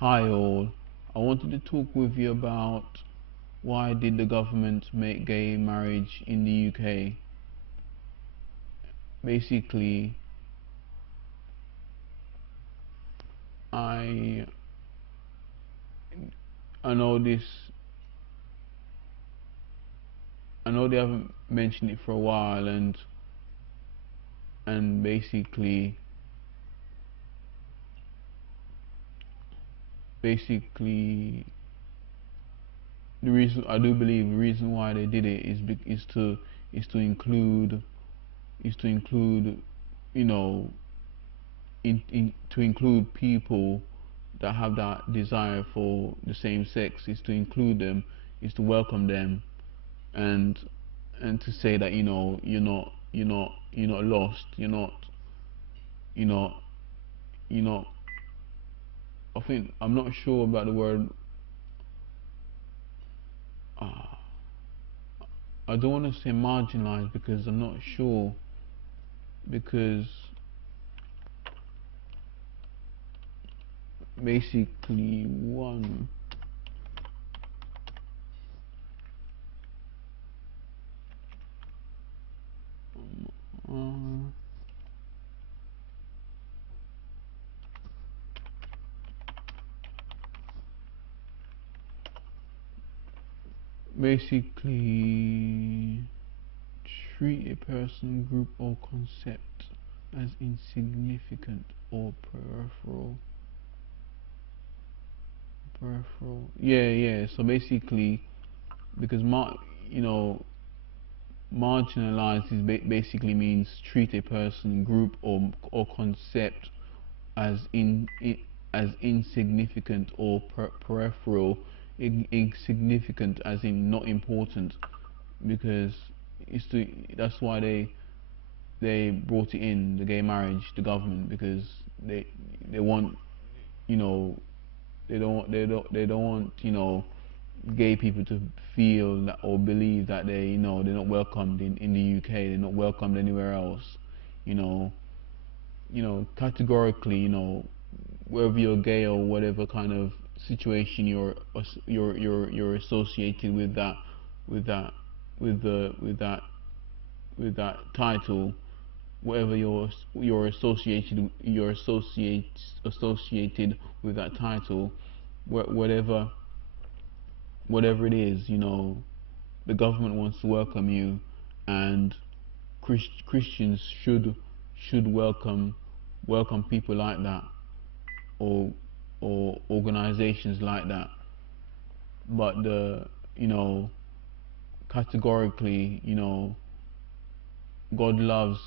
Hi all, I wanted to talk with you about why did the government make gay marriage in the UK. Basically, I I know this I know they haven't mentioned it for a while, and basically the reason I do believe the reason why they did it is to include is to include you know to include people that have that desire for the same sex, is to include them, is to welcome them, and to say that you're not lost, you're not you're not I think I'm not sure about the word. uh, I don't want to say marginalized because I'm not sure, because basically one uh, basically treat a person, group, or concept as insignificant or peripheral. Yeah. So basically, because you know, marginalized is basically means treat a person, group, or concept as as insignificant or peripheral. Insignificant as in not important, because it's to that's why they brought it in, the gay marriage, the government, because they want, you know they don't want, gay people to feel that, or believe that they're not welcomed in the UK, they're not welcomed anywhere else. you know Categorically, whether you're gay or whatever kind of situation you're associated with that, with that with that title, whatever associated with that title, whatever it is, the government wants to welcome you, and Christians should welcome people like that, or organizations like that. But you know categorically, God loves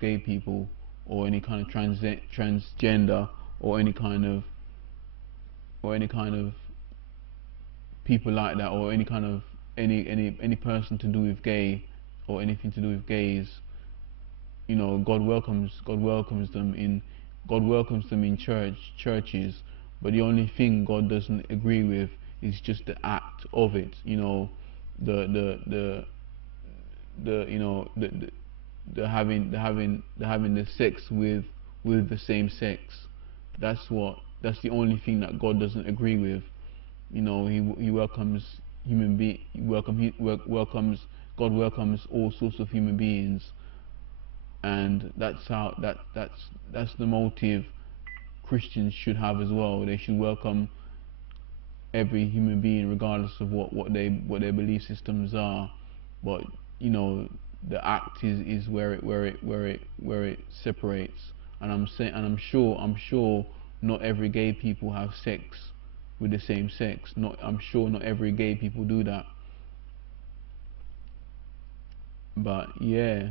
gay people, or any kind of transgender, or any kind of people like that, or any kind of any person to do with gay, or anything to do with gays. God welcomes them in churches, but the only thing God doesn't agree with is just the act of it. The the you know the having the sex with the same sex. That's the only thing that God doesn't agree with. He welcomes welcomes God welcomes all sorts of human beings, and that's the motive Christians should have as well. They should welcome every human being, regardless of what their belief systems are. But the act is where it separates. And I'm sure not every gay people have sex with the same sex. Not I'm sure not every gay people do that. But yeah,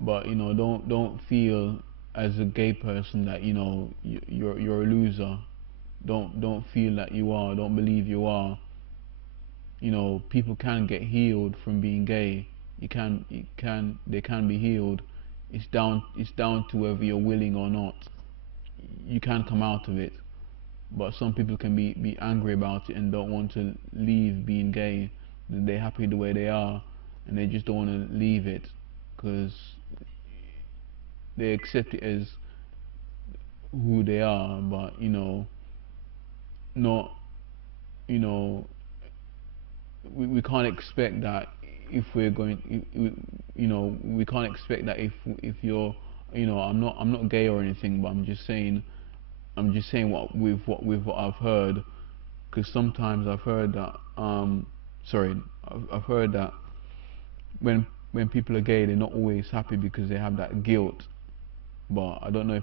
but don't feel as a gay person that you're a loser. Don't feel that you are. Don't believe you are. People can get healed from being gay. They can be healed. It's down to whether you're willing or not. You can come out of it, but some people can be angry about it and don't want to leave being gay. They're happy the way they are, and they just don't want to leave it because they accept it as who they are, but not, you know, we can't expect that if we're going, we can't expect that if you're, I'm not gay or anything, but I'm just saying what I've heard, because sometimes I've heard that, sorry, I've heard that when people are gay, they're not always happy because they have that guilt. But I don't know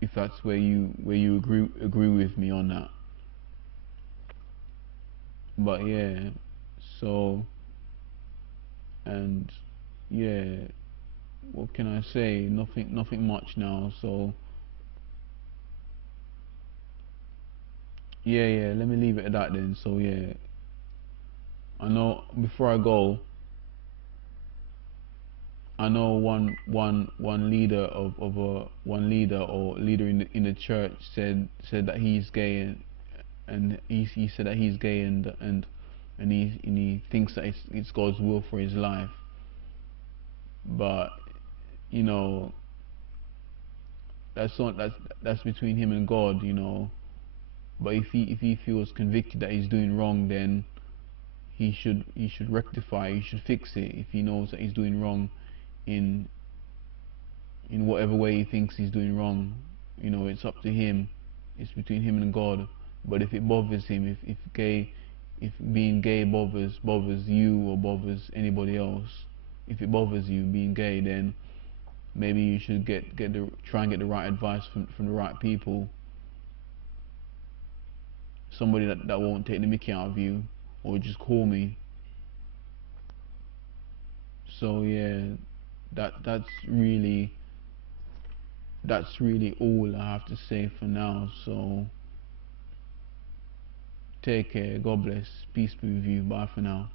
if that's where you agree with me on that. But yeah, so, and yeah, what can I say? Nothing much now. So yeah, let me leave it at that then. So yeah, I know before I go, I know one leader of a one leader or leader in the church said that he's gay, and he said that he's gay, and he thinks that it's God's will for his life. But you know that's between him and God. But if he feels convicted that he's doing wrong, then he should rectify. He should fix it. If he knows that he's doing wrong in in whatever way he thinks he's doing wrong, it's up to him. It's between him and God. But if it bothers him, if being gay bothers you or bothers anybody else, if it bothers you being gay, then maybe you should try and get the right advice from the right people, somebody that won't take the mickey out of you, or just call me. So yeah, that's really all I have to say for now. So take care, God bless, peace be with you, bye for now.